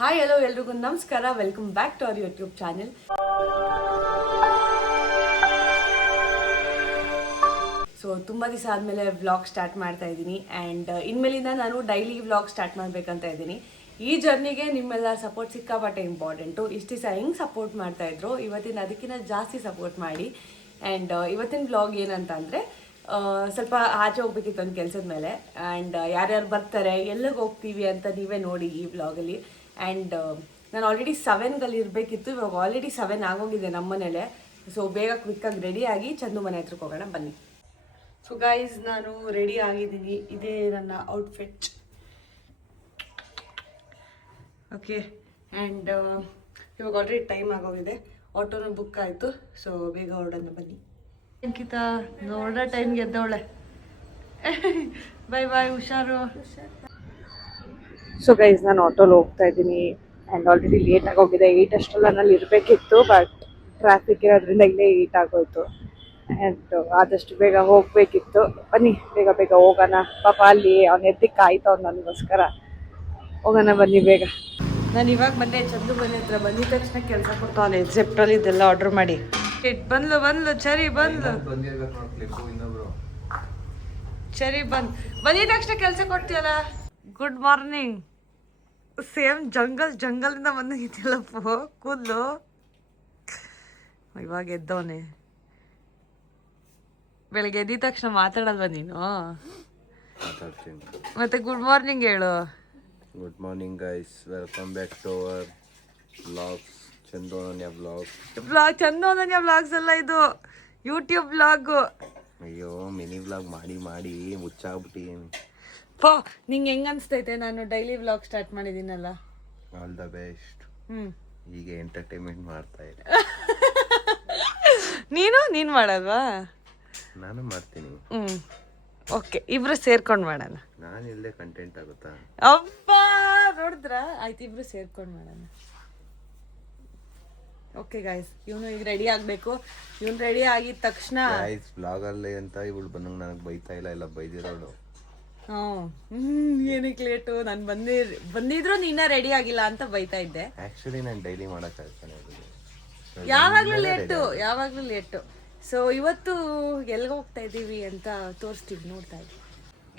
Hi hello ಎಲ್ರಿಗೂ ನಮಸ್ಕಾರ, welcome back to our YouTube channel. So ತುಂಬ ದಿವಸ ಆದಮೇಲೆ ವ್ಲಾಗ್ ಸ್ಟಾರ್ಟ್ ಮಾಡ್ತಾ ಇದ್ದೀನಿ ಆ್ಯಂಡ್ ಇನ್ಮೇಲಿಂದ ನಾನು ಡೈಲಿ ವ್ಲಾಗ್ ಸ್ಟಾರ್ಟ್ ಮಾಡಬೇಕಂತ ಇದ್ದೀನಿ. ಈ ಜರ್ನಿಗೆ ನಿಮ್ಮೆಲ್ಲ ಸಪೋರ್ಟ್ ಸಿಕ್ಕಾಪಟ್ಟೆ ಇಂಪಾರ್ಟೆಂಟು. ಇಷ್ಟು ದಿವಸ ಹೆಂಗೆ ಸಪೋರ್ಟ್ ಮಾಡ್ತಾಯಿದ್ರು, ಇವತ್ತಿನ ಅದಕ್ಕಿಂತ ಜಾಸ್ತಿ ಸಪೋರ್ಟ್ ಮಾಡಿ. ಆ್ಯಂಡ್ ಇವತ್ತಿನ ವ್ಲಾಗ್ ಏನಂತ ಅಂದರೆ ಸ್ವಲ್ಪ ಆಚೆ ಹೋಗ್ಬೇಕಿತ್ತು ಒಂದು ಕೆಲಸದ ಮೇಲೆ ಆ್ಯಂಡ್ ಯಾರ್ಯಾರು ಬರ್ತಾರೆ, ಎಲ್ಲಿಗೆ ಹೋಗ್ತೀವಿ ಅಂತ ನೀವೇ ನೋಡಿ ಈ ವ್ಲಾಗಲ್ಲಿ. ಆ್ಯಂಡ್ ನಾನು ಆಲ್ರೆಡಿ 7 ಇರಬೇಕಿತ್ತು, ಇವಾಗ ಆಲ್ರೆಡಿ 7 ಆಗೋಗಿದೆ ನಮ್ಮ ಮನೇಲೆ. ಸೊ ಬೇಗ ಕ್ವಿಕ್ಕಾಗಿ ರೆಡಿಯಾಗಿ ಚಂದು ಮನೆ ಹತ್ರಕ್ಕೆ ಹೋಗೋಣ ಬನ್ನಿ. ಸೊ ಗೈಸ್, ನಾನು ರೆಡಿ ಆಗಿದ್ದೀನಿ. ಇದೇ ನನ್ನ ಔಟ್ಫಿಟ್. ಓಕೆ, ಆ್ಯಂಡ್ ಇವಾಗ ಆಲ್ರೆಡಿ ಟೈಮ್ ಆಗೋಗಿದೆ. ಆಟೋನ ಬುಕ್ ಆಯಿತು. ಸೊ ಬೇಗ ಹೊರಡೋಣ ಬನ್ನಿ. ಅಂಕಿತಾ ನೋಡೋ ಟೈಮ್ಗೆ ಎದ್ದವಳೆ. ಬಾಯ್ ಬಾಯ್, ಹುಷಾರು. ಸೊ ಗೈಸ್, ನಾನು ಆಟೋಲ್ಲಿ ಹೋಗ್ತಾ ಇದ್ದೀನಿ ಆ್ಯಂಡ್ ಆಲ್ರೆಡಿ ಲೇಟ್ ಆಗೋಗಿದೆ. 8 ಅಷ್ಟೆಲ್ಲ ನಲ್ಲಿ ಇರಬೇಕಿತ್ತು, ಬಟ್ ಟ್ರಾಫಿಕ್ ಇರೋದ್ರಿಂದ ಇಲ್ಲೇ 8 ಆಗೋಯ್ತು. ಆ್ಯಂಡ್ ಆದಷ್ಟು ಬೇಗ ಹೋಗಬೇಕಿತ್ತು. ಬನ್ನಿ ಬೇಗ ಬೇಗ ಹೋಗೋಣ. ಪಾಪ ಅಲ್ಲಿ ಅವ್ನು ಎದ್ದಕ್ಕೆ ಕಾಯ್ತವ್ನು ನನಗೋಸ್ಕರ. ಹೋಗೋಣ ಬನ್ನಿ ಬೇಗ. ನಾನು ಇವಾಗ ಬಂದೆ ಚಂದು ಮನೆ ಹತ್ರ. ಬಂದಿದ ತಕ್ಷಣ ಕೆಲಸ ಕೊಡ್ತಾವನೆ ಜೆಪ್ಟಲ್ಲಿ ಇದೆಲ್ಲ ಆರ್ಡ್ರ್ ಮಾಡಿ. ಬಂದ್ಲು ಚರಿ ಬಂದ್ಲು. ಚರಿ ಬಂದಿದ ತಕ್ಷಣ ಕೆಲಸ ಕೊಡ್ತೀಯಲ್ಲ. Good morning. ಸೇಮ್ ಜಂಗಲಿಂದ ಬಂದಾಗಿದ್ದಿಲ್ಲಪ್ಪ ಕೂದಲು. ಇವಾಗ ಎದ್ದವನೆ. ಬೆಳಗ್ಗೆ ಎದ್ದಿದ ತಕ್ಷಣ ಮಾತಾಡಲ್ವ ನೀನು? ಮತ್ತೆ ಗುಡ್ ಮಾರ್ನಿಂಗ್ ಹೇಳು. Good morning guys, welcome back to our vlogs. Chandu Ananya vlogs ಅಲ್ಲ, ಇದು ಯೂಟ್ಯೂಬ್ ವ್ಲಾಗು. ಅಯ್ಯೋ, ಮಿನಿ ವ್ಲಾಗ್ ಮಾಡಿ ಮಾಡಿ ಮುಚ್ಚಾಗ್ಬಿಟ್ಟಿದ್ದೀನಿ. ನಿಂಗೆ ಹೆಂಗ್ ಅನ್ಸ್ತೈತೆ ನಾನು ಡೈಲಿ ವ್ಲಾಗ್ ಸ್ಟಾರ್ಟ್ ಮಾಡಿದ್ದೀನಲ್ಲ? All the best. ಈಗ ಎಂಟರ್ಟೈನ್ಮೆಂಟ್ ಮಾಡ್ತಾ ಇದ್ದೆ. ನೀನು ಮಾಡಲ್ವಾ? ನಾನು ಮಾಡ್ತೀನಿ. ಓಕೆ, ಇಬ್ರು ಸೇರ್ಕೊಂಡು ಮಾಡೋಣ. ನಾನು ಇಲ್ಲದೆ ಕಂಟೆಂಟ್ ಆಗುತ್ತಾ? ಅಪ್ಪ ನೋಡಿದ್ರ? ಆಯ್ತು, ಇಬ್ರು ಸೇರ್ಕೊಂಡು ಮಾಡೋಣ. ಓಕೆ ಗಾಯ್ಸ್, ಇವನು ಈಗ ರೆಡಿ ಆಗಬೇಕು. ಇವನು ರೆಡಿ ಆಗಿದ ತಕ್ಷಣ ಗೈಸ್, ವ್ಲಾಗ್ ಅಲ್ಲಿ ಅಂತ ಇವಳು ಬಂದಂಗೆ ನನಗೆ ಬೈತಾ ಇಲ್ಲ ಬೈದಿರೋಳು. ಏನಕ್ಕೆ ಲೇಟು? ನಾನು ಬಂದಿದ್ರು ನೀನ ರೆಡಿ ಆಗಿಲ್ಲ ಅಂತ ಬೈತಾ ಇದ್ದೆ. ಆಕ್ಚುಲಿ ನಾನು ಡೈಲಿ ಮಾಡಕ್ ಆಗ್ತಾನೆ, ಯಾವಾಗ್ಲೂ ಲೇಟು. ಸೊ ಇವತ್ತು ಎಲ್ಲಿಗೆ ಹೋಗ್ತಾ ಇದ್ದೀವಿ ಅಂತ ತೋರಿಸ್ತೀವಿ, ನೋಡ್ತಾ ಇದ್ದೀವಿ.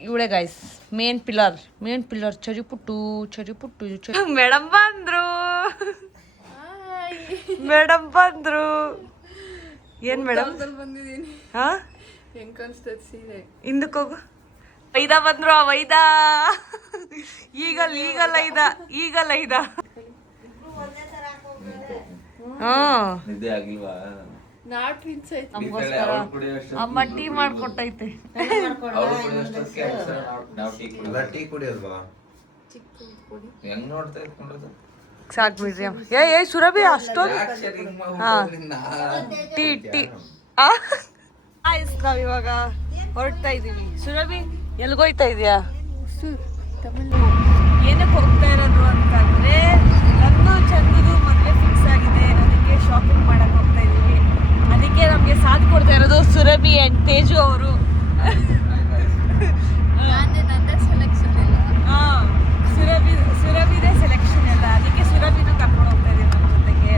ಇವಳೆ ಗಾಯ್ಸ್, ಮೇನ್ ಪಿಲ್ಲರ್ ಚರಿಪುಟ್ಟು. ಮೇಡಮ್ ಬಂದ್ರು. ಏನ್ ಮೇಡಮ್ ಬಂದಿದ್ದೀನಿ? ಹಾ, ಹೆಂಗ್ ಕಾಣಿಸ್ತದೆ ಸೀರೆ? ಹಿಂದಕ್ಕೆ ಹೋಗು. ವೈದಾ ಬಂದ್ರು. ವೈದಾ ಈಗಲ್ಲ ಇದ. ಅಮ್ಮ ಟೀ ಮಾಡ್ಕೊಟ್ಟೈತೆ. ಸಾಕ್ ಬಿಡ್ರಿ. ಏ ಸುರಭಿ ಅಷ್ಟೊಂದು ಟೀ ನಾವ್ ಇವಾಗ ಹೊರಡ್ತಾ ಇದೀವಿ. ಸುರಭಿ ಎಲ್ಗೋಯ್ತಾ ಇದೀಯಾ? ಏನಕ್ಕೆ ಹೋಗ್ತಾ ಇರೋದು ಅಂತಂದ್ರೆ, ನಂದು ಚಂದದು ಮದುವೆ ಫಿಕ್ಸ್ ಆಗಿದೆ. ಅದಕ್ಕೆ ಶಾಪಿಂಗ್ ಮಾಡಕ್ ಹೋಗ್ತಾ ಇದೀವಿ. ಅದಕ್ಕೆ ನಮ್ಗೆ ಸಾಥ್ ಕೊಡ್ತಾ ಇರೋದು ಸುರಭಿ ಅಂಡ್ ತೇಜು ಅವರು. ಸುರಭಿದೇ ಸೆಲೆಕ್ಷನ್ ಎಲ್ಲ. ಅದಕ್ಕೆ ಸುರಭಿನೂ ಕರ್ಕೊಂಡು ಹೋಗ್ತಾ ಇದೀವಿ ನಮ್ಮ ಜೊತೆಗೆ.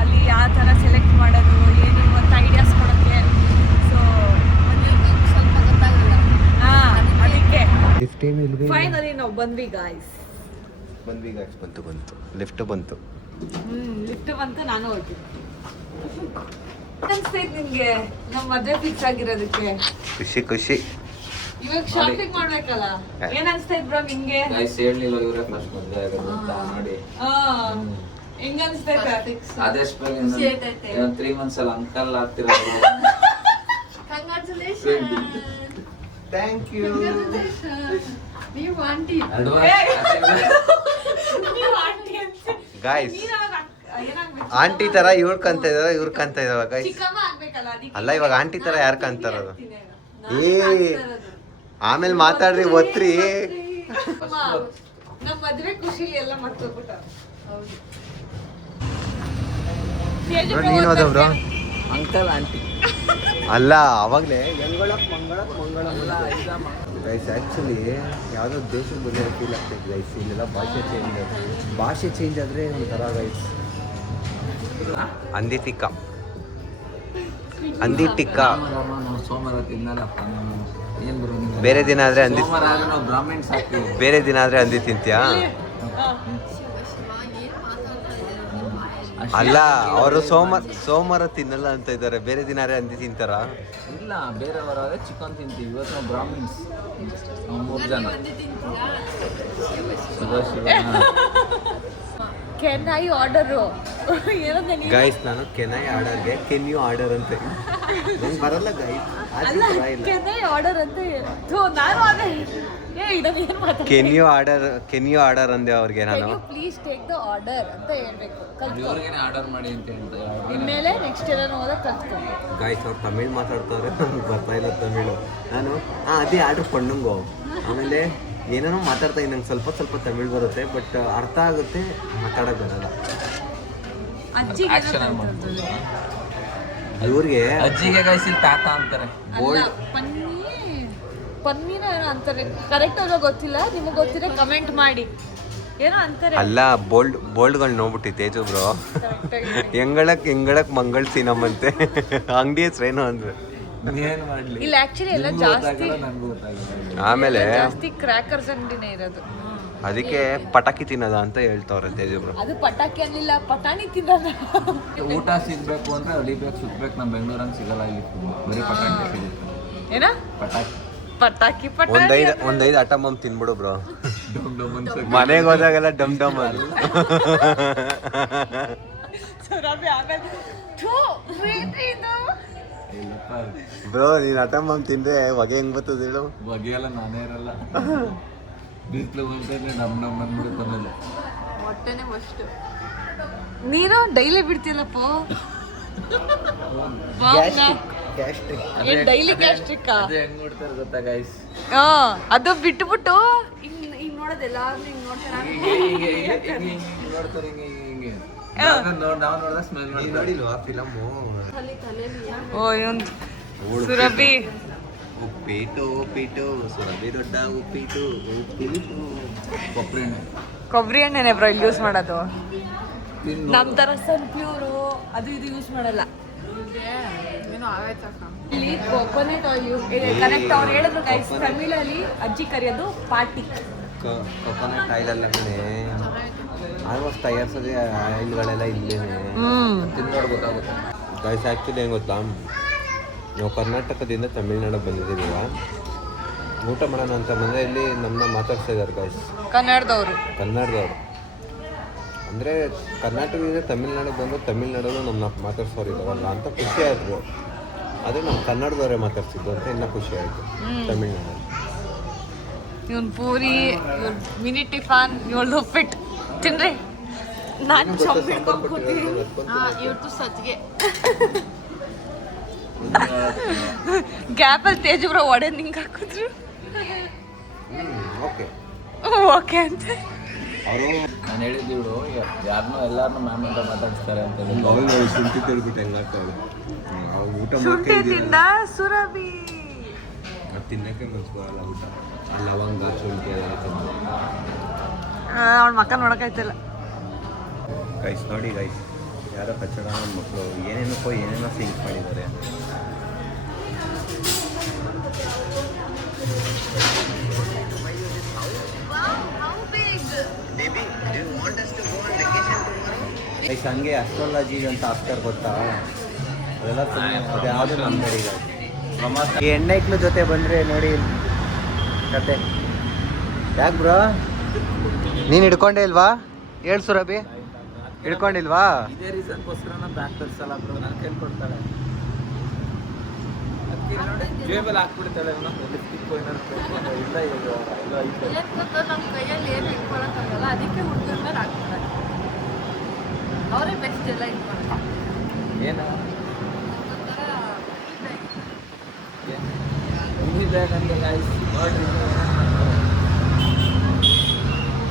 ಅಲ್ಲಿ ಯಾವ ಥರ ಸೆಲೆಕ್ಟ್ ಮಾಡೋದು ಏನು ಅಂತ ಐಡಿಯಾಸ್ ಕೊಡೋಕ್ಕೆ. ಸೊ ಸ್ವಲ್ಪ ಗೊತ್ತಾಗಲ್ಲ. ಅದಕ್ಕೆ ಫೈನಲಿ ನಾವು ಬಂದ್ವಿ ಗಾಯ್ಸ್. ಬಂತು ಲಿಫ್ಟ್ ಬಂತು. ನಾನು ಹೋಗ್ತೀನಿ. ಅನ್ಸ್ತೈತೆ ನಿಮ್ಗೆ ನಮ್ಮ ಮದುವೆ ಫಿಕ್ಸ್ ಆಗಿರೋದಕ್ಕೆ? ಖುಷಿ. ಇವಾಗ ಶಾಪಿಂಗ್ ಮಾಡ್ಬೇಕಲ್ಲ, ಏನ್ ಅನ್ಸ್ತೈತ್ ಬ್ರೋ ನಿಂಗೆ? ಹೆಂಗ ಅನ್ಸ್ತೈತೆ? 3 months ಅಲ್ಲ ಅಂಕಲ್ ಆಗ್ತಿರೋದು. Thank you. ಗಾಯ್ಸ್, ಆಂಟಿ ತರ ಇವ್ರು ಕಂತ ಇದಾವ ಗೈಸ್. ಅಲ್ಲ, ಇವಾಗ ಆಂಟಿ ತರ ಯಾರು ಕಂತಾರದು? ಆಮೇಲೆ ಮಾತಾಡ್ರಿ, ಒತ್ರಿ. ನಮ್ಮ ಮದುವೆ ಖುಷಿಲಿ ಎಲ್ಲ ಮರ್ತೋಗ್ಬಿಟ್ಟ. ನೀನು ಹೋದ ಬ್ರೋ? ಅಂಕಲ್ ಆಂಟಿ ಅಲ್ಲ ಅವಾಗಲೇ ಗೈಸ್ ಆ್ಯಕ್ಚುಲಿ ಯಾವುದೋ ದೇಶದ ಬಗ್ಗೆ ಫೀಲ್ ಆಗ್ತೈತೆ ಗೈಸ್. ಇಲ್ಲೆಲ್ಲ ಭಾಷೆ ಚೇಂಜ್ ಆದರೆ ಒಂಥರ ಗೈಸ್. ಹಂದಿ ಟಿಕ್ಕ ಸೋಮವಾರ ತಿನ್ನಲ್ಲಪ್ಪ ನಾನು. ಏನ್ ಬರೋ ಬೇರೆ ದಿನ ಆದರೆ ಹಂದಿ, ಸೋಮವಾರ ಆದ್ರೆ ನಾವು ಬ್ರಾಹ್ಮಿಣ್ಸ್ ಹಾಕ್ತೀವಿ. ಬೇರೆ ದಿನ ಆದರೆ ಹಂದಿ ತಿಂತೀಯಾ? ಅಲ್ಲ ಅವರು ಸೋಮವಾರ ತಿನ್ನಲ್ಲ ಅಂತ ಇದ್ದಾರೆ, ಬೇರೆ ದಿನ ಹಂದಿ ತಿಂತಾರ? ಇಲ್ಲ, ಬೇರೆಯವರಾದ್ರೆ ಚಿಕನ್ ತಿಂತೀವಿ. ಇವತ್ತು ನಾವು ಬ್ರಾಹ್ಮಿಣ್ಸ್, ನಾವು 3 ಜನ. ಕೆನ್ ಐ ಆರ್ಡರ್ ಗೈಸ್ ನಾನು ಕೆನ್ ಐ ಆರ್ಡರ್ಗೆ ಕೆನ್ ಯು ಆರ್ಡರ್ ಅಂತ ನಂಗೆ ಬರಲ್ಲ ಗೈಸ್. ಕೆನ್ ಐ ಆರ್ಡರ್ ಅಂತ ನಾನು ಅದೇ ಕೆನ್ ಯು ಆರ್ಡರ್ ಅಂದೆ ಅವ್ರಿಗೆ ನಾನು. ಪ್ಲೀಸ್ ಟೇಕ್ ದ ಆರ್ಡರ್ ಅಂತ ಹೇಳ್ಬೇಕು. ಇವ್ರಿಗೇನೆ ಆರ್ಡರ್ ಮಾಡಿ ಅಂತ ಹೇಳ್ತಾರೆ. ಇನ್ಮೇಲೆ ನೆಕ್ಸ್ಟ್ ಎಲ್ಲ ಹೋದಾಗ ಕಲ್ತ್ಕೊ. ಗೈಸ್ ಅವ್ರು ತಮಿಳ್ ಮಾತಾಡ್ತಾರೆ, ನನಗೆ ಬರ್ತಾ ಇಲ್ಲ ತಮಿಳು. ನಾನು ಅದೇ ಆರ್ಡ್ರ್ ಪಣ್ಣಂಗೋ, ಆಮೇಲೆ ಏನೇನೋ ಮಾತಾಡ್ತಾ ನಂಗೆ ಸ್ವಲ್ಪ ತಮಿಳ್ ಬರುತ್ತೆ, ಬಟ್ ಅರ್ಥ ಆಗುತ್ತೆ, ಮಾತಾಡೋಕೆ ಬರಲ್ಲ. ಇವ್ರಿಗೆ ಅಜ್ಜಿಗೆ ಗೈಸಿಲ್ ತಾತ ಅಂತಾರೆ. ಪನ್ನೀನ ಏನೋ ಅಂತಾರೆ, ಕರೆಕ್ಟ್ ಆಗ ಗೊತ್ತಿಲ್ಲ. ನಿಮಗೆ ಗೊತ್ತಿರೋ ಕಮೆಂಟ್ ಮಾಡಿ. ಏನೋ ಅಂತಾರೆ. ಅಲ್ಲ ಬೋಲ್ಡ್ಗಳು ನೋಡ್ಬಿಟ್ಟಿ ತೇಜು ಬ್ರೋ. ಹೆಂಗಳಕ್ ಮಂಗಳ್ ಸೀನಮ್ಮಂತೆ ಅಂಗಡಿ ಹೆಸ್ರೇನೋ ಅಂದ್ರೆ. ಏನ್ ಮಾಡ್ಲಿ, ಇಲ್ಲ ಆಕ್ಚುಲಿ ಎಲ್ಲ ಜಾಸ್ತಿ ನನ್ಗೂ ಗೊತ್ತಾಗಿಲ್ಲ. ಆಮೇಲೆ ಜಾಸ್ತಿ ಕ್ರ್ಯಾಕರ್ಸ್ ಅಂಗಡಿನೇ ಇರೋದು. ಅದಕ್ಕೆ ಪಟಾಕಿ ತಿನ್ನೋದ ಅಂತ ಹೇಳ್ತಾವ್ರೆ ತೇಜು ಬ್ರೋ. ಅದು ಪಟಾಕಿ ಅನ್ನಿಲ್ಲ, ಪಟಾಣಿ ತಿನ್ನೋದ. ಊಟ ಸಿಗ್ಬೇಕು ಅಂದ್ರೆ ಅಲಿಬೇಕು, ಸುತ್ಬೇಕು. ನಮ್ಮ ಬೆಂಗಳೂರಂಗೆ ಸಿಗಲ್ಲ, ಇಲ್ಲಿ ಬರೀ ಪಟಾಕಿ ಸಿಗುತ್ತೆ. ಏನ ಪಟಾಕಿ ಪಟಾಕಿ ಒಂದೈದು ಅಟಮಮ್ ತಿನ್ಬಿಡು ಬ್ರೋ. ಡಮ್ ಡಮ್ ಅನ್ಸುತ್ತೆ. ಮನೆಗೆ ಹೋದಾಗೆಲ್ಲ ಡಮ್ ಡಮ್ ಅದು. ಬ್ರೋ ನೀನ್ ಅಟಮಮ್ ತಿಂದ್ರೆ ಹೊಗೆ ಹೆಂಗ್ ಬರ್ತದೆ ಹೇಳು? ಬಗೆಯಲ್ಲ, ನಾನೇ ಇರಲ್ಲ. ಬಿಸಿಲು ಬಂದ್ರೆ ಡಮ್ ಡಮ್ ಅಂದ್ಬಿಡುತ್ತೆ. ಆಮೇಲೆ ಹೊಟ್ಟೆನೆ ಫಸ್ಟ್. ನೀನು ಡೈಲಿ ಬಿಡ್ತಿಲ್ಲಪ್ಪ. ಡೈಲಿ ಗ್ಯಾಸ್ಟ್ರಿಕ್ ಅದು ಹೆಂಗ್ ನೋಡ್ತಾರೆ ಗೊತ್ತಾ ಗೈಸ್? ಅದು ಬಿಟ್ಬಿಟ್ಟು ಹಿಂಗ್ ನೋಡೋದು ಎಲ್ಲಾರು ಹಿಂಗ್ ನೋಡ್ತಾರೆ. ನೋಡ್ತಾರೆ ಹಿಂಗೆ ನಾವು ನೋಡಿದಾಗ ಸ್ಮೆಲ್ ನೋಡಿಲ್ವಾ ಫಿಲಮು? ಓ ಇವನ್ ಸುರಭಿ ಉಪ್ಪಿಟ್ಟು ಸುರಭಿ ದೊಡ್ಡ ಉಪ್ಪಿಟ್ಟು ಕೊಬ್ಬರಿ ಎಣ್ಣೆನೆ ಬ್ರೋ ಇಲ್ಲಿ ಯೂಸ್ ಮಾಡೋದು. ತಿನ್ನು. ನಮ್ ತರ ಸನ್ಪ್ಯೂರು ಅದು ಇದು ಯೂಸ್ ಮಾಡಲ್ಲ. ಇಲ್ಲಿ ಕೊಕೊನಟ್ ಆಯಿಲ್ ಯೂಸ್ ಇದೆ. ಕರೆಕ್ಟ್ ಅವ್ರು ಹೇಳಿದ್ರು ಗೈಸ್, ತಮಿಳಲ್ಲಿ ಅಜ್ಜಿ ಕರೆಯೋದು ಪಾಟಿ. ಕೊಕೊನಟ್ ಆಯಿಲ್ ಅಲ್ಲ ಕಣೆ, ಆಲ್ಮೋಸ್ಟ್ ತಯಾರಿಸೋದೇ ಆಯಿಲ್ಗಳೆಲ್ಲ ಇಲ್ಲೇನೆ. ತಿನ್ನೋಡ್ ಗೊತ್ತಾಗುತ್ತೆ ಗೈಸ್. ಆ್ಯಕ್ಚುಲಿ ಹೆಂಗೆ ಗೊತ್ತಾ, ನಾವು ಕರ್ನಾಟಕದಿಂದ ತಮಿಳ್ನಾಡಿಗೆ ಬಂದಿದ್ದೀವಲ್ಲ, ಊಟ ಮಾಡೋಣ ಅಂತ ಬಂದರೆ ಇಲ್ಲಿ ನಮ್ಮನ್ನ ಮಾತಾಡ್ತಾ ಇದ್ದಾರೆ ಗೈಸ್, ಕನ್ನಡದವರು. ಅಂದರೆ ಕರ್ನಾಟಕದಿಂದ ತಮಿಳ್ನಾಡಿಗೆ ಬಂದು ತಮಿಳ್ನಾಡಲ್ಲೂ ನಮ್ಮನ್ನ ಮಾತಾಡ್ಸೋರು ಇದ್ದಾರಲ್ಲ ಅಂತ ಖುಷಿ ಆಯಿತು. ಅದೇ ನಮ್ಮ ಕನ್ನಡದವರೇ ಮಾತಾಡ್ಸಿದ್ದು ಅಂತ ಇನ್ನೂ ಖುಷಿ ಆಯಿತು ತಮಿಳ್ನಾಡಲ್ಲಿ. ಇವನ್ ಪೂರಿ, ಇವನ್ ಮಿನಿ ಟಿಫಾನ್, ಇವಳು ಉಪ್ಪಿಟ್ಟು ತಿನ್ರಿ. ನಾನು ಚಂಬಿಡ್ಕೊಂಡ್ಕೊತೀನಿ. ಇವತ್ತು ಸಜ್ಜಿಗೆ ಗ್ಯಾಪಲ್ಲಿ ತೇಜುಬ್ರ ಒಡೆ ನಿಂಗೆ ಹಾಕಿದ್ರು. ಓಕೆ ಓಕೆ ಅಂತ ಅವರು ನಾನು ಹೇಳಿದ್ದೀವಿ, ಯಾರನ್ನೂ ಎಲ್ಲಾರನ್ನೂ ಮ್ಯಾಮ್ ಅಂತ ಮಾತಾಡಿಸ್ತಾರೆ ಅಂತ ಶುಂಠಿ ತೆಗೆದ್ಬಿಟ್ಟು ಹೆಂಗೆ ಆಗ್ತಾವೆ ಅವ್ರು ಊಟ ಶುಂಠಿ ತಿಂದ ಸುರಭಿ. ಅದು ತಿನ್ನೋಕ್ಕೆ ಮನ್ಸು ಬರಲ್ಲ ಊಟ. ಲವಂಗ ಶುಂಠಿ ಅದೆಲ್ಲ ತಿಂದು ಅವಳ ಮಕ್ಕ ನೋಡೋಕ್ಕಾಯ್ತಲ್ಲ. ಗೈಸ್ ನೋಡಿ ಗೈಸ್, ಯಾರೋ ಕಚ್ಚಡ ನನ್ನ ಮಕ್ಕಳು ಏನೇನೋ ಸಿಂಕ್ ಮಾಡಿದ್ದಾರೆ. ಗೈಸ್ ಹಂಗೆ ಅಸ್ಟ್ರಾಲಜಿ ಅಂತ ಹಾಕ್ತಾರೆ ಗೊತ್ತಾ, ಅದೆಲ್ಲ ಅದು ಯಾವುದು ನಮ್ಮ ಈ ಹೆಣ್ಣೈಕ್ಳ ಜೊತೆ ಬಂದರೆ ನೋಡಿ ಕತೆ. ಯಾಕೆ ಬ್ರೋ ನೀನು ಹಿಡ್ಕೊಂಡೇ ಇಲ್ವಾ? ಹೇಳು ಸುರಭಿ, ಹಿಡ್ಕೊಂಡಿಲ್ವಾ? ಇದೇ ರೀಸನ್ಗೋಸ್ಕರ ನಾನು ಬ್ಯಾಕ್ ತರಿಸಲ್ಲ ಬ್ರೋ. ನಾನು ಕೇಳ್ಕೊಡ್ತಾಳೆ, ಜೇಬಲ್ಲಿ ಹಾಕ್ಬಿಡ್ತಾಳೆ. ಲಿಪ್ಸ್ಟಿಕ್ ಇಲ್ಲ ನಮ್ಮ ಕೈಯಲ್ಲಿ ಏನು ಇಟ್ಕೊಳಕ್ಕಾಗಲ್ಲ, ಅದಕ್ಕೆ ಹುಡುಗರ ಮೇಲೆ ಹಾಕ್ತಾರೆ. ಅವರೇ ಬೆಸ್ಟ್ ಎಲ್ಲ ಇಟ್ಕೊಳಕ್ಕೆ. ಏನ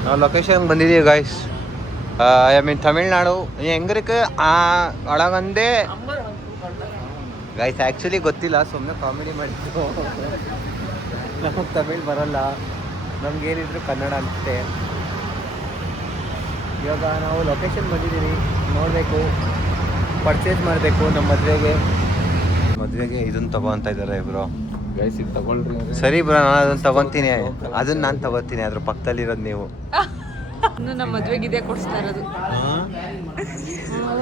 ನಾವು ಲೊಕೇಶನ್ಗೆ ಬಂದಿದ್ದೀವಿ ಗಾಯ್ಸ್. I mean Tamil Nadu. ಹೆಂಗರಿಗೆ ಅಳಗಂದೆ ಗೈಸ್ ಆ್ಯಕ್ಚುಲಿ ಗೊತ್ತಿಲ್ಲ, ಸುಮ್ಮನೆ ಕಾಮಿಡಿ ಮಾಡಿದ್ದು. ನಮಗೆ ತಮಿಳ್ ಬರಲ್ಲ, ನಮಗೇನಿದ್ರು ಕನ್ನಡ ಅಷ್ಟೇ. ಇವಾಗ ನಾವು ಲೊಕೇಶನ್ ಬಂದಿದ್ದೀವಿ, ನೋಡಬೇಕು, ಪರ್ಚೇಸ್ ಮಾಡಬೇಕು ನಮ್ಮ ಮದುವೆಗೆ ಇದನ್ನು ತಗೊತಾ ಇದ್ದಾರೆ ಬ್ರೋ. ಗೈಸ್ ಇದು ತಗೊಳ್ರಿ ಅಂದ್ರೆ ಸರಿ ಬ್ರೋ, ನಾನು ಅದನ್ನು ತಗೊತೀನಿ, ಅದನ್ನು ನಾನು ತಗೋತೀನಿ, ಅದ್ರ ಪಕ್ಕದಲ್ಲಿರೋದು ನೀವು. ಇನ್ನು ನಮ್ಮ ಮದ್ವೆಗೆ ಇದೇ ಕೊಡಿಸ್ತಾ ಇರೋದು.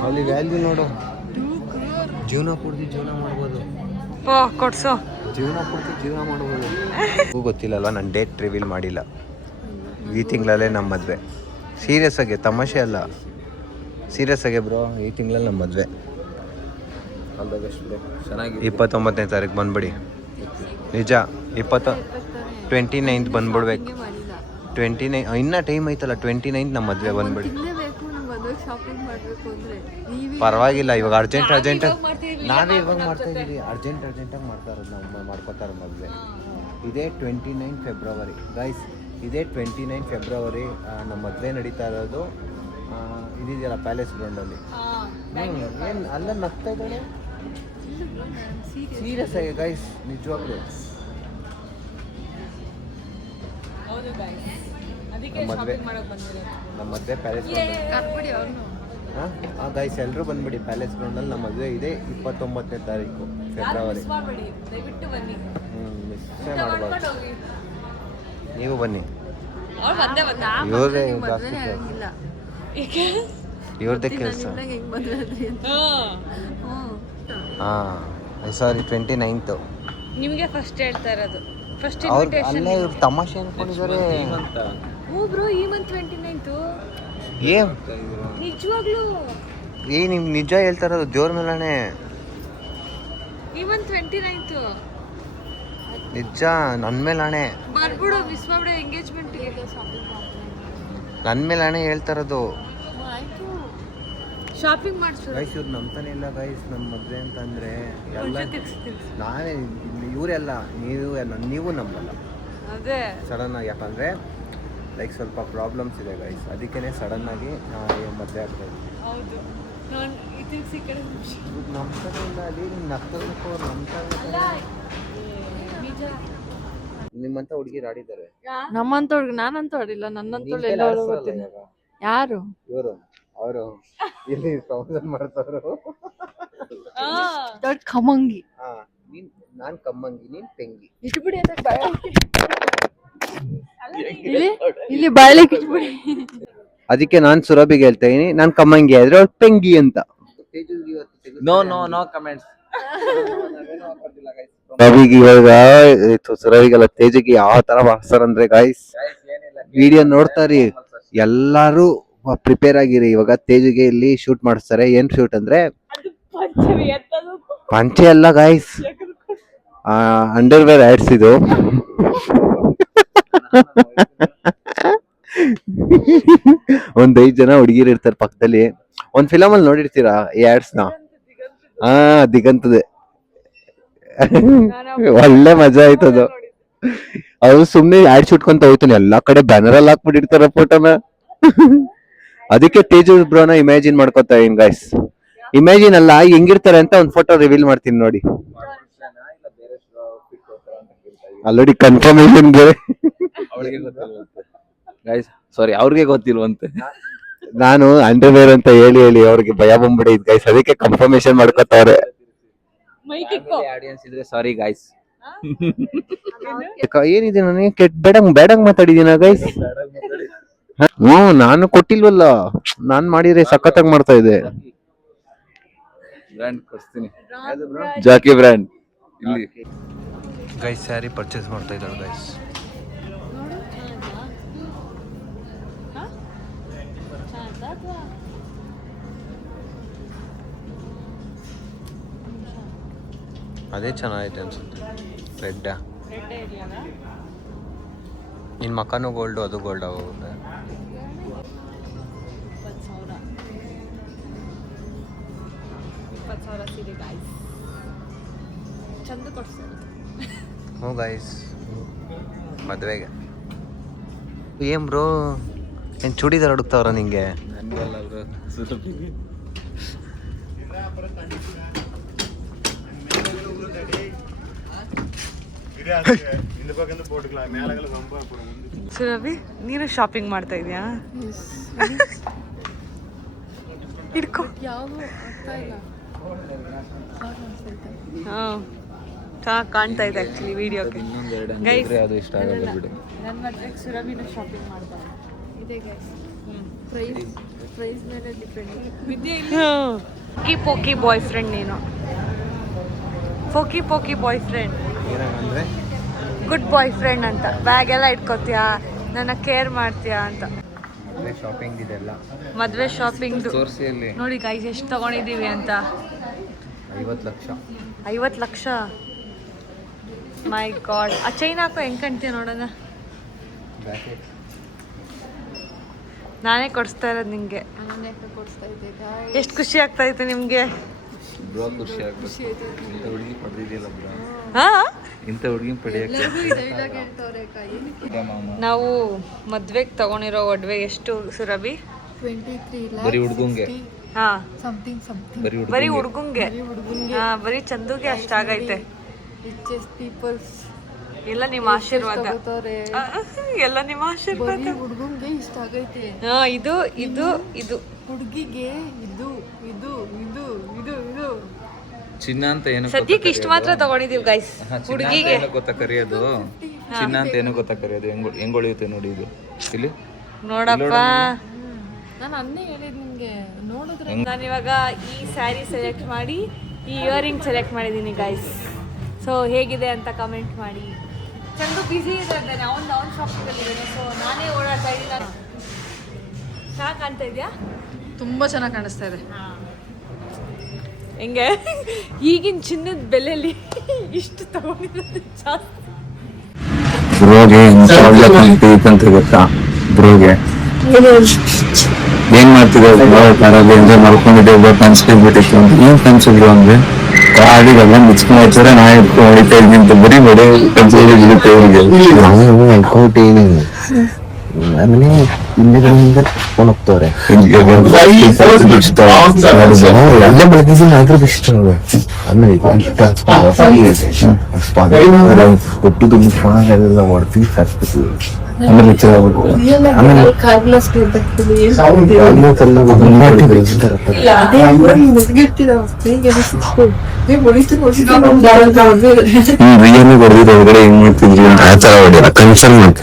ಅಲ್ಲಿ ವ್ಯಾಲ್ಯೂ ನೋಡು, ಜೀವನ ಪೂರ್ತಿ ಜೀವನ ಮಾಡ್ಬೋದು. ಕೊಡ್ಸೋ, ಜೀವನ ಪೂರ್ತಿ ಜೀವನ ಮಾಡ್ಬೋದು. ಗೊತ್ತಿಲ್ಲಲ್ವ, ನಾನು ಡೇಟ್ ರಿವೀಲ್ ಮಾಡಿಲ್ಲ. ಈ ತಿಂಗಳಲ್ಲೇ ನಮ್ಮ ಮದುವೆ. ಸೀರಿಯಸ್ ಆಗಿ, ತಮಾಷೆ ಅಲ್ಲ, ಸೀರಿಯಸ್ ಆಗಿ ಬ್ರೋ. ಈ ತಿಂಗಳಲ್ಲಿ ನಮ್ಮ ಮದುವೆ. ಚೆನ್ನಾಗಿ 29ನೇ ತಾರೀಕು ಬಂದ್ಬಿಡಿ. ನಿಜ, 29th ಬಂದ್ಬಿಡ್ಬೇಕು. 29 ಇನ್ನೂ ಟೈಮ್ ಐತಲ್ಲ, 29th ನಮ್ಮ ಮದುವೆ ಬಂದ್ಬಿಡಿ. ಪರವಾಗಿಲ್ಲ, ಇವಾಗ ಅರ್ಜೆಂಟ್ ನಾವೇ ಇವಾಗ ಮಾಡ್ತಾ ಇದ್ದೀವಿ. ಅರ್ಜೆಂಟಾಗಿ ಮಾಡ್ಕೋತಾರೆ ಮದುವೆ. ಇದೇ 29 ಫೆಬ್ರವರಿ ಗೈಸ್, ಇದೇ 29 ಫೆಬ್ರವರಿ ನಮ್ಮ ಮದುವೆ ನಡೀತಾ ಇರೋದು. ಇದಿದೆಯಲ್ಲ ಪ್ಯಾಲೇಸ್ ಗ್ರೌಂಡಲ್ಲಿ. ಏನು ಅಲ್ಲ ನಗ್ತಾ ಇದ್ದಾಳೆ, ಸೀರಿಯಸ್ ಆಗಿ ಗೈಸ್, ನಿಜವಾಗ್ಲೂ. ನಮ್ಮ ಮದುವೆ ಪ್ಯಾಲೇಸ್ ಗ್ರೌಂಡ್. ಹಾಂ ಗೈಸ್, ಎಲ್ಲರೂ ಬಂದ್ಬಿಡಿ ಪ್ಯಾಲೇಸ್ ಗ್ರೌಂಡಲ್ಲಿ. ನಮ್ಮ ಮದುವೆ ಇದೆ 29ನೇ ತಾರೀಕು ಫೆಬ್ರವರಿ. ಮಿಸ್ಸೇ ಮಾಡಬಾರ್ದು. ನೀವು ಬನ್ನಿ. ಇವ್ರದೇ ಜಾಸ್ತಿ ಇವ್ರದ್ದೇ ಕೆಲಸ. ಹಾಂ ಸಾರಿ, 29th. ನಿಮಗೆ ಫಸ್ಟ್ ಹೇಳ್ತಾ ಇರೋದು. ಫಸ್ಟ್ ಅವ್ರು ಅಲ್ಲೇ ಇವ್ರು ತಮಾಷೆ ಅನ್ಕೊಂಡಿದ್ದಾರೆ. ಓ ಬ್ರೋ, ಈ ಮಂತ್ 29th ಏನ್ ನಿಜವಾಗ್ಲೂ ನಿಮ್ ನಿಜ ಹೇಳ್ತಾ ಇರೋದು, ದೇವ್ರ ಮೇಲಾನೆ. ಈ ಮಂತ್ 29th ನಿಜ, ನನ್ನ ಮೇಲೆ ಹಣೆ. ಬರ್ಬಿಡು, ಮಿಸ್ ಮಾಡ್ಬಿಡು ಎಂಗೇಜ್ಮೆಂಟ್. ನನ್ನ ಮೇಲೆ ಹಣೆ ಹೇಳ್ತಾ ಇರೋದು. ಶಾಪಿಂಗ್ ಮಾಡಿಸು ಗೈಸ್. ಇವ್ರು ನಂಬ್ತಾನೆ ಇಲ್ಲ ಗೈಸ್, ನಮ್ಮ ಮದುವೆ ಅಂತಂದ್ರೆ ಎಲ್ಲ ನಾನೇ, ಇವರೆಲ್ಲ ನೀವು ನಂಬಲ್ಲ. ಅದೇ ಸಡನ್ ಆಗಿ, ಯಾಕಂದ್ರೆ ಲೈಕ್ ಸ್ವಲ್ಪ ಪ್ರಾಬ್ಲಮ್ಸ್ ಇದೆ ಗೈಸ್, ಅದಕ್ಕೇ ಸಡನ್ ಆಗಿ ಮದುವೆ ಆಗ್ತದೆ. ಹೌದು, ನಾನು ಈ ಕಡೆ ನಂಬ್ತಾನೆ ಇಲ್ಲ. ಅಲ್ಲಿ ನಗ್ತದಕ್ಕೂ ನಂಬ್ತಾರೆ. ನಿಮ್ಮಂತ ಹುಡುಗಿರು ಆಡಿದ್ದಾರೆ. ನಮ್ಮಂತ ಹುಡುಗ ನಾನಂತ ಆಡಿಲ್ಲ, ನನ್ನಂತ ಯಾರು ಇವರು ಅವರು ಇಲ್ಲಿ ಪ್ರಮೋಷನ್ ಮಾಡ್ತಾರು. ದೊಡ್ಡ ಕಮಂಗಿ. ನಾನ್ ಕಮ್ಮಂಗಿ, ನೀನ್ ಪೆಂಗಿ. ಇಟ್ಬಿಡಿ ಇಲ್ಲಿ ಬಾಳೆ ಕಿಟ್ಬಿಡಿ. ಅದಕ್ಕೆ ನಾನು ಸುರಭಿಗೆ ಹೇಳ್ತಾ ಇದೀನಿ, ನಾನು ಕಮ್ಮಂಗಿ ಆದ್ರೆ ಅವ್ರು ಪೆಂಗಿ ಅಂತ. No comments. ಸುರಭಿಗೆ ಇವಾಗ ಸುರಭಿಗೆಲ್ಲ ತೇಜಿಗೆ ಯಾವ ತರ ಮಾಡ್ತಾರಂದ್ರೆ ಗೈಸ್, ವಿಡಿಯೋ ನೋಡ್ತಾರಿ ಎಲ್ಲಾರು ಪ್ರಿಪೇರ್ ಆಗಿರಿ. ಇವಾಗ ತೇಜಿಗೆ ಇಲ್ಲಿ ಶೂಟ್ ಮಾಡಿಸ್ತಾರೆ. ಏನ್ ಶೂಟ್ ಅಂದ್ರೆ ಪಂಚೆ ಅಲ್ಲ ಗೈಸ್, ಅಂಡರ್ವೇರ್ ಆಡ್ಸ್ ಇದು. ಒಂದ್ 5 ಜನ ಹುಡುಗಿರು ಇರ್ತಾರೆ ಪಕ್ಕದಲ್ಲಿ. ಒಂದ್ ಫಿಲಮ್ ಅಲ್ಲಿ ನೋಡಿರ್ತೀರಾ ಈ ಆಡ್ಸ್ ನ? ದಿಗಂತದೆ. ಒಳ್ಳೆ ಮಜಾ ಆಯ್ತದು. ಅವ್ರು ಸುಮ್ನೆ ಆಡ್ ಶೂಟ್ಕೊಂತ ಹೋಗ್ತಾನೆ, ಎಲ್ಲಾ ಕಡೆ ಬ್ಯಾನರ್ ಅಲ್ಲಿ ಹಾಕ್ಬಿಟ್ಟಿರ್ತಾರ ಫೋಟೋನ. ಅದಕ್ಕೆ ತೇಜು ಬ್ರೋನ ಇಮ್ಯಾಜಿನ್ ಮಾಡ್ಕೊತಾ ಇದೀನಿ ಗೈಸ್. ಇಮ್ಯಾಜಿನ್ ಅಲ್ಲ, ಹೆಂಗಿರ್ತಾರೆ ಅಂತ ಒಂದ್ ಫೋಟೋ ರಿವೀಲ್ ಮಾಡ್ತೀನಿ ನೋಡಿ. ಆಲ್ರೆಡಿ ಕನ್ಫರ್ಮೇಶನ್ ಗೈಸ್, ಸಾರಿ, ಅವ್ರಿಗೆ ಗೊತ್ತಿಲ್ವಂತೆ. ನಾನು ಅಂಡರ್ವೇರ್ ಅಂತ ಹೇಳಿ ಅವ್ರಿಗೆ ಭಯ ಬಂದ್ಬಿಟ್ಟಿದ್ ಗೈಸ್, ಅದಕ್ಕೆ ಕನ್ಫರ್ಮೇಶನ್ ಮಾಡ್ಕೊತಾವ್ರೆ. ಆಡಿಯನ್ಸ್ ಇದ್ರೆ ಸಾರಿ ಗೈಸ್. ಏನಿದೆ, ನನಗೆ ಬೇಡಂಗ್ ಮಾತಾಡಿದೀನ ಗೈಸ್? ನಾನು ಕೊಟ್ಟಿಲ್ವಲ್ಲ, ನಾನ್ ಮಾಡಿದ್ರೆ ಸಖತ್ತಾಗಿ ಮಾಡ್ತಾ ಇದ್ದೆ. ಬ್ರ್ಯಾಂಡ್ ಕೊಡ್ತೀನಿ, ಜಾಕಿ ಬ್ರ್ಯಾಂಡ್. ಇಲ್ಲಿ ಗೈಸ್ ಸ್ಯಾರಿ ಪರ್ಚೇಸ್ ಮಾಡ್ತಾ ಇದ್ದಾಳೆ ಗೈಸ್. ಅದೇ ಚೆನ್ನಾಗೈತೆ ಅನ್ಸುತ್ತೆ. ರೆಡ್ ನಿನ್ನ ಮಕ್ಕನೂ ಗೋಲ್ಡು, ಅದು ಗೋಲ್ಡ್ ಆಗೋಗುತ್ತೆ. ಹ್ಞೂ ಗೈಸ್, ಮದುವೆಗೆ ಏನ್ ಬ್ರೋ, ಏನು ಚೂಡಿದಾರ್ ಹುಡುಕ್ತಾವ್ರ ನಿಂಗೆ? ನನ್ಗೆಲ್ಲ ಬ್ರೋ, ಸುರಭಿ ನೀನು ಶಾಪಿಂಗ್ ಮಾಡ್ತಾ ಇದೀಯಾ? ಹಿಡ್ಕೊ. ಹಾಂ ಚೆನ್ನಾಗಿ ಕಾಣ್ತಾ ಇದೆ ಆ್ಯಕ್ಚುಲಿ ವಿಡಿಯೋಗೆ. ಇನ್ನೊಂದೆರಡು ಅದು ಇಷ್ಟ ಆಗಲ್ಲ ಬಿಡು. ನನ್ನ ಮದುವೆಗೆ ಸುರಭಿನ ಶಾಪಿಂಗ್ ಮಾಡ್ತಾರೆ. ಪೋಕಿ ಪೋಕಿ ಬಾಯ್ ಫ್ರೆಂಡ್ ನೀನು. ಪೋಕಿ ಪೋಕಿ ಬಾಯ್ ಫ್ರೆಂಡ್, ಏನಂದ್ರೆ ಗುಡ್ ಬಾಯ್ ಫ್ರೆಂಡ್ ಅಂತ. ಬ್ಯಾಗ್ ಎಲ್ಲ ಇಟ್ಕೋತೀಯಾ, ನನ್ನ ಕೇರ್ ಮಾಡ್ತೀಯಾ ಅಂತ. ಶಾಪಿಂಗ್ ಇದೆಲ್ಲ ಮದುವೆ ಶಾಪಿಂಗ್ ತೋರಿಸಿಯಲ್ಲಿ ನೋಡಿ ಗೈಸ್ ಎಷ್ಟು ತಗೊಂಡಿದ್ದೀವಿ ಅಂತ. 50 ಲಕ್ಷ. 50 ಲಕ್ಷ. ಮೈ ಗಾಡ್. ಆ ಚೈನ್ ಹಾಕೋ ಹೆಂಗೆ ಕಾಣ್ತೀಯ ನೋಡೋಣ. ನಾನೇ ಕೊಡಿಸ್ತಾ ಇರೋದು ನಿಮಗೆ. ಎಷ್ಟು ಖುಷಿ ಆಗ್ತಾ ಇತ್ತು ನಿಮಗೆ? ಬ್ರೋ ಖುಷಿ ಆಗ್ಬೇಕು. ಇಂಥ ಹುಡುಗಿ ಪಡೆದಿದೆಯಲ್ಲ ಬ್ರೋ, ಹಾಂ ಇಂಥ ಹುಡುಗಿ ಪಡೆಯಕ್ಕೆ. ನಾವು ಮದ್ವೆಗೆ ತಗೊಂಡಿರೋ ಒಡವೆ ಎಷ್ಟು ಸುರಭಿ? 23 ಬರೀ ಹುಡುಗಂಗೆ, ಹಾ something ಬರೀ ಹುಡುಗಂಗೆ, ಹಾ ಬರೀ ಚಂದುಗೆ ಅಷ್ಟಾಗೈತೆ. richest peoples ಎಲ್ಲ ನಿಮ್ಮ ಆಶೀರ್ವಾದ, ತಗೋತಾರೆ. ಎಲ್ಲ ನಿಮ್ಮ ಆಶೀರ್ವಾದ. ಹುಡುಗಂಗೆ ಇಷ್ಟ ಆಗೈತೆ, ಹಾ ಇದು ಇದು ಇದು ಹುಡುಗಿಗೆ ಇದು ಇದು ಇದು ಇದು ಇದು ಚಿನ್ನ ಅಂತ ಏನು ಸದ್ಯಕ್ಕೆ ಇಷ್ಟು ಮಾತ್ರ ತಗೊಂಡಿದೀವಿ ಗೈಸ್. ಹುಡುಗಿಗೆ ಏನು ಗೊತ್ತಾ ಕರೆಯೋದು? ಚಿನ್ನ ಅಂತ ಏನು ಗೊತ್ತಾ ಕರೆಯೋದು? ಹೆಂಗ್ ಹೊಳೆಯುತ್ತೆ ನೋಡಿ ಇದು ಇಲ್ಲಿ ನೋಡಪ್ಪ. ನಾನು ಅನ್ನೇ ಹೇಳಿದ್ ನಿಮ್ಗೆ, ನೋಡಿದ್ರೆ ನಾನು ಇವಾಗ ಈ ಸ್ಯಾರಿ ಸೆಲೆಕ್ಟ್ ಮಾಡಿ ಈ ಇಯರಿಂಗ್ ಸೆಲೆಕ್ಟ್ ಮಾಡಿದ್ದೀನಿ ಗೈಸ್. ಸೊ ಹೇಗಿದೆ ಅಂತ ಕಮೆಂಟ್ ಮಾಡಿ. ಚಂದು ಬಿಸಿ ಇದ್ದಾನೆ, ಅವ್ನು ಶಾಪಿಂಗಲ್ಲಿ ಇದ್ದಾನೆ. ಸೊ ನಾನೇ ಓಡಾಡ್ತಾ ಇದ್ದೀನಿ. ನಾನು ಚೆನ್ನಾಗಿ ಕಾಣ್ತಾ ಇದೆಯಾ? ತುಂಬಾ ಚೆನ್ನಾಗಿ ಕಾಣಿಸ್ತಾ ಇದೆ. ಹೆಂಗೆ ಈಗಿನ ಚಿನ್ನದ ಬೆಲೆಯಲ್ಲಿ ಇಷ್ಟು ತಗೊಂಡಿರೋದು ಜಾಸ್ತಿ. ಬ್ರೋಗೆ ಅಂತ ಗೊತ್ತಾ? ಬ್ರೋಗೆ ಏನ್ ಮಾಡ್ತಿದ್ದೆ ಕಾರಲ್ಲಿ ಎಂಜಾಯ್ ಮಾಡ್ಕೊಂಡಿದ್ದೆ. ಕನ್ಸ್ಕೊಂಡ್ಬಿಟ್ಟಿತ್ತು ಅಂತ ಏನ್ ಕನ್ಸಿದ್ರು ಅಂದ್ರೆ ಕಾಡಿಗೆಲ್ಲ ಮುಚ್ಕೊಂಡು ಹೋಗ್ತಾರೆ. ನಾ ಇಟ್ಕೊಂಡು ಹೊಡಿತಾ ಇದ್ದಂತ ಬರೀ ಹೊಡೆ ಕನ್ಸಿರುತ್ತೆ ಅವ್ರಿಗೆ. ನಾವು ಅನ್ಕೋತೀನಿ ಆಮೇಲೆ ಹಿಂದೆಗಳಿಂದ ಕರ್ಕೊಂಡು ಹೋಗ್ತವ್ರೆ. ಎಲ್ಲ ಬೆಳಗ್ಗೆ ಆದ್ರೂ ಇಷ್ಟ ನೋಡು. ಆಮೇಲೆ ಕೊಟ್ಟು ತುಂಬ ಎಲ್ಲ ಮಾಡ್ತೀವಿ ಸಾಕ್ಬೇಕು. ಆಮೇಲೆ ಆಮೇಲೆ ರಿಯಲ್ ಹೊಡೆದಿರೋ ಹೊರಗಡೆ ಹೆಂಗ್ ಮಾಡ್ತಿದ್ರಿ ಆ ತರ ಹೊಡಿಯಲ್ಲ, ಕನ್ಫರ್ಮ್ ಅಂತ.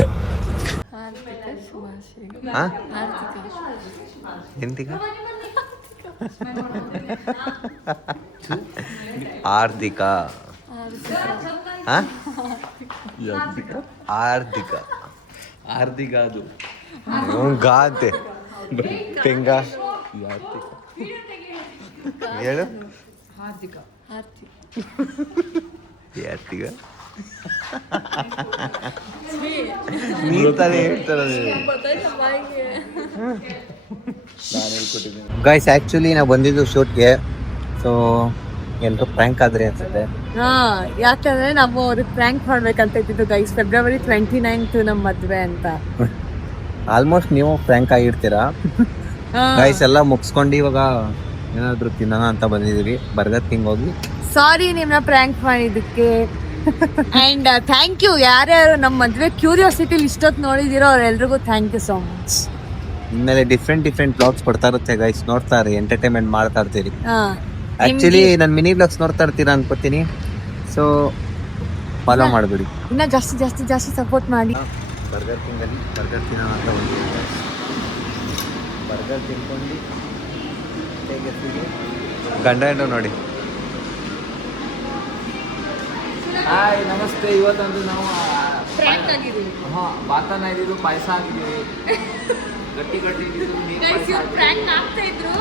ಎಂತಿಗ ಆರ್ಥಿಕ ಆರ್ಥಿಕ ಆರ್ಧಿಕ ಅದು ಗಾತೆ ಪೆಂಗ ಹೇಳು. ಆರ್ಥಿಕ ನೀನ್ ತಾನೇ ಹೇಳ್ತಾರದು. ಗೈಸ್ ಆಕ್ಚುಲಿ ನಾವು ಬಂದಿದ್ದು ಶೂಟ್ಗೆ. ಸೊ ಎಲ್ಲರೂ ಪ್ರ್ಯಾಂಕ್ ಆದ್ರಿ ಅನ್ಸುತ್ತೆ. ಹಾ ಯಾಕಂದ್ರೆ ನಾವು ಅವ್ರಿಗೆ ಪ್ರ್ಯಾಂಕ್ ಮಾಡ್ಬೇಕಂತ ಇದ್ದಿದ್ದು ಗೈಸ್. ಫೆಬ್ರವರಿ 29 ನಮ್ಮ ಮದ್ವೆ ಅಂತ. ಆಲ್ಮೋಸ್ಟ್ ನೀವು ಪ್ರ್ಯಾಂಕ್ ಆಗಿರ್ತೀರಾ ಗೈಸ್. ಎಲ್ಲ ಮುಗಿಸ್ಕೊಂಡು ಇವಾಗ ಏನಾದ್ರು ತಿನ್ನೋಣ ಅಂತ ಬಂದಿದ್ದೀವಿ. ಬರ್ಗರ್ ಕಿಂಗ್ ಹೋಗಿ ಸಾರಿ ನಿಮ್ಮನ್ನ ಪ್ರ್ಯಾಂಕ್ ಮಾಡಿದ್ದಕ್ಕೆ. ಅಂಡ್ ಥ್ಯಾಂಕ್ ಯು ಯಾರ್ಯಾರು ನಮ್ಮ ಮದ್ವೆ ಕ್ಯೂರಿಯಾಸಿಟಿಲಿ ಇಷ್ಟೊತ್ತು ನೋಡಿದಿರೋ ಅವ್ರೆಲ್ರಿಗೂ ಥ್ಯಾಂಕ್ ಯು ಸೋ ಮಚ್. ಇನ್ಮೇಲೆ ಡಿಫ್ರೆಂಟ್ ಬ್ಲಾಗ್ಸ್ ಕೊಡ್ತಾ ಇರುತ್ತೆ ಗೈಸ್. ನೋಡ್ತಾ ಇರಿ, ಎಂಟರ್ಟೈನ್ಮೆಂಟ್ ಮಾಡ್ತಾ ಇರ್ತೀರಿ. ಹಾ ಆಕ್ಚುಲಿ ನಾನು ಮಿನಿ ಬ್ಲಾಗ್ಸ್ ನೋಡ್ತಾ ಇರ್ತೀರಾ ಅನ್ಕೋತೀನಿ. ಸೊ ಫಾಲೋ ಮಾಡಿಬಿಡಿ. ಇನ್ನ ಜಾಸ್ತಿ ಸಪೋರ್ಟ್ ಮಾಡಿ. ಬರ್ಗರ್ ಕಿಂಗಲ್ಲಿ ಬರ್ಗರ್ ತಿನ್ನೋಣ ಅಂತ ಬಂದಿದ್ದೀವಿ. ಬರ್ಗರ್ ತಿನ್ಕೊಂಡು ಗಂಡ ಹೆಣ್ಣು ನೋಡಿ. ಹಾಯ್ ನಮಸ್ತೆ. ಇವತ್ತಂದು ನಾವು ಪ್ರ್ಯಾಂಕ್ ಆಗಿದ್ದೀವಿ. ಬಾತನ ಇದ್ದಿದ್ದು ಪಾಯಸ ಆಗಿದ್ದೀವಿ. ಗಟ್ಟಿ ಪ್ರ್ಯಾಂಕ್ ಆಗ್ತಾ ಇದ್ರು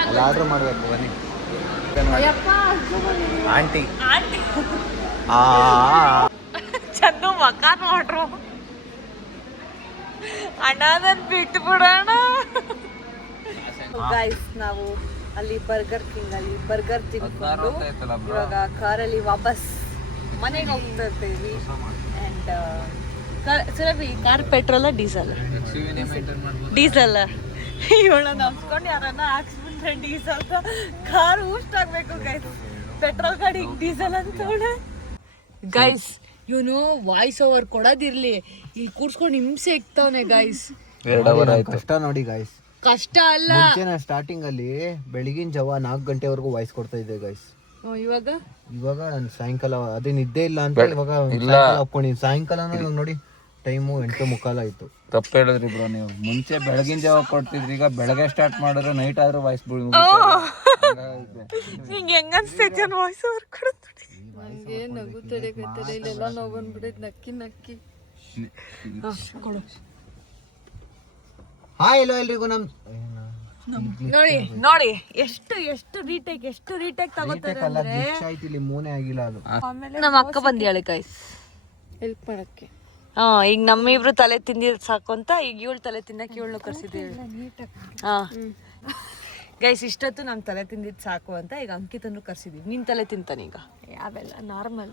ಅಲ್ಲಿ ಆರ್ಡ್ರ್ ಮಾಡಬೇಕು ಬನ್ನಿ. ಆಂಟಿ ಚಂದು ಮಕ್ಕ ನೋಡ್ರು. ಅಣ್ಣ ನನ್ ಬಿಟ್ಟು ಬಿಡೋಣ. ಗೈಸ್ ನಾವು ಅಲ್ಲಿ ಬರ್ಗರ್ ಕಿಂಗ್ ಅಲ್ಲಿ ಬರ್ಗರ್ ತಿನ್ಕೊಂಡು ಇವಾಗ ಕಾರಲ್ಲಿ ವಾಪಸ್ ಮನೆಗೆ ಹೋಗ್ತಾ ಇರ್ತೀವಿ. And Surabhi car petrol diesel? Diesel. ಇವಳ ನಂಬ್ಕೊಂಡು ಯಾರನ್ನ ಹಾಕ್ಸ್ಬಿಟ್ರೆ ಡೀಸೆಲ್ ಕಾರ್ ಊಸ್ಟ್ ಆಗ್ಬೇಕು ಗೈಸ್. ಪೆಟ್ರೋಲ್ ಗಾಡಿ ಡೀಸೆಲ್ ಅಂತ ಗೈಸ್ ಇವನು ವಾಯ್ಸ್ ಓವರ್ ಕೊಡೋದಿರ್ಲಿ, ಇಲ್ಲಿ ಕೂರ್ಸ್ಕೊಂಡು ಹಿಂಸೆ ಇಕ್ತವನೆ ಗೈಸ್. 2 ಅವರ್ ಆಯ್ತು. ಕಷ್ಟ ನೋಡಿ ಗೈಸ್. ಕಷ್ಟ ಅಲ್ಲ. ಮುಂಚೆ ನಾನು ಸ್ಟಾರ್ಟಿಂಗ್ ಅಲ್ಲಿ ಬೆಳಗಿನ ಜಾವ 4 ಗಂಟೆವರೆಗೂ ವಾಯ್ಸ್ ಕೊಡ್ತಾ ಇದ್ದೆ ಗೈಸ್. ಇವಾಗ ನಾನು ಸಾಯಂಕಾಲ ಅದೇ ನಿದ್ದೆ ಇಲ್ಲ ಅಂತ ಇವಾಗ ಹಾಕೊಂಡಿನಿ. ಸಾಯಂಕಾಲನೂ ಇವಾಗ ನೋಡಿ ಟೈಮು 8:45 ಆಯ್ತು. ತಪ್ಪು ಹೇಳಿದ್ರಿ ಬ್ರೋ ನೀವು. ಮುಂಚೆ ಬೆಳಗಿನ ಜಾವ ಕೊಡ್ತಿದ್ರಿ, ಈಗ ಬೆಳಗ್ಗೆ ಸ್ಟಾರ್ಟ್ ಮಾಡಿದ್ರೆ ನೈಟ್ ಆದ್ರೂ ವಾಯ್ಸ್ ನಿಂಗೆ ಹೆಂಗನ್ಸ್ತೈತಿ ಅವ್ನು ವಾಯ್ಸ್ ಓವರ್ ಕೊಡೋದು? ನಂಗೆ ನಗು ತಡೆಗೈತದೆ, ಇಲ್ಲೆಲ್ಲ ನೋವು ಬಂದ್ಬಿಟ್ಟೈತೆ ನಕ್ಕಿ ನಕ್ಕಿ. ಹಾಯ್ ಎಲ್ಲೋ ಎಲ್ರಿಗೂ ನೋಡಿ ನೋಡಿ ಎಷ್ಟು ರೀಟೇಕ್ ತಗೋತಾರೆ ಅಂದ್ರೆ. ಆಯ್ತು ಇಲ್ಲಿ ಮೂನೆ ಆಗಿಲ್ಲ ಅದು. ನಮ್ಮ ಅಕ್ಕ ಬಂದಿಯಾಳೆ ಗೈಸ್ ಹೆಲ್ಪ್ ಮಾಡಕ್ಕೆ. ಈಗ ನಮ್ಮಿಬ್ರು ತಲೆ ತಿಂದಿದ್ ಸಾಕು ಅಂತ ಈಗ ಇವಳು ತಲೆ ತಿನ್ನಕ್ಕೆ ಇವಳು ಕರ್ಸಿದ್ದೀವಿ. ಹಾ ಗೈಸ್, ಇಷ್ಟೊತ್ತು ನಮ್ ತಲೆ ತಿಂದಿದ್ ಸಾಕು ಅಂತ ಈಗ ಅಂಕಿತನ್ನು ಕರ್ಸಿದೀವಿ. ನಿನ್ ತಲೆ ತಿಂತಾನೀಗ. ಅವೆಲ್ಲ ನಾರ್ಮಲ್.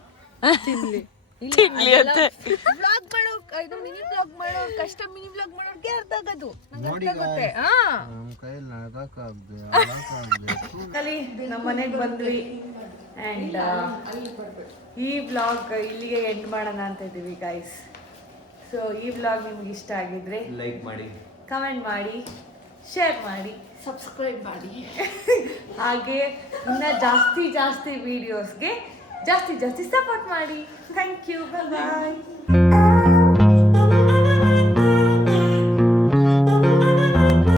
ತಿನ್ಲಿ ಅಂತ ವ್ಲಾಗ್ ಮಾಡೋ, ಇದು ಮಿನಿ ವ್ಲಾಗ್ ಮಾಡೋ ಕಷ್ಟ, ಮಿನಿ ವ್ಲಾಗ್ ಮಾಡೋರ್ಗೆ ಅರ್ಥ ಆಗೋದು. ನಂಗೆ ಅರ್ಥ ಆಗುತ್ತೆ. ನಮ್ಮ ಮನೆಗೆ ಬಂದ್ವಿ ಅಂಡ್ ಈ ವ್ಲಾಗ್ ಇಲ್ಲಿಗೆ ಎಂಡ್ ಮಾಡೋಣ ಅಂತ ಇದ್ದೀವಿ ಗೈಸ್. ಸೊ ಈ ವ್ಲಾಗ್ ನಿಮ್ಗೆ ಇಷ್ಟ ಆಗಿದ್ರೆ ಲೈಕ್ ಮಾಡಿ, ಕಮೆಂಟ್ ಮಾಡಿ, ಶೇರ್ ಮಾಡಿ, ಸಬ್ಸ್ಕ್ರೈಬ್ ಮಾಡಿ. ಹಾಗೆ ಇನ್ನ ಜಾಸ್ತಿ ವಿಡಿಯೋಸ್ಗೆ ಜಾಸ್ತಿ ಸಪೋರ್ಟ್ ಮಾಡಿ. Thank you, bye.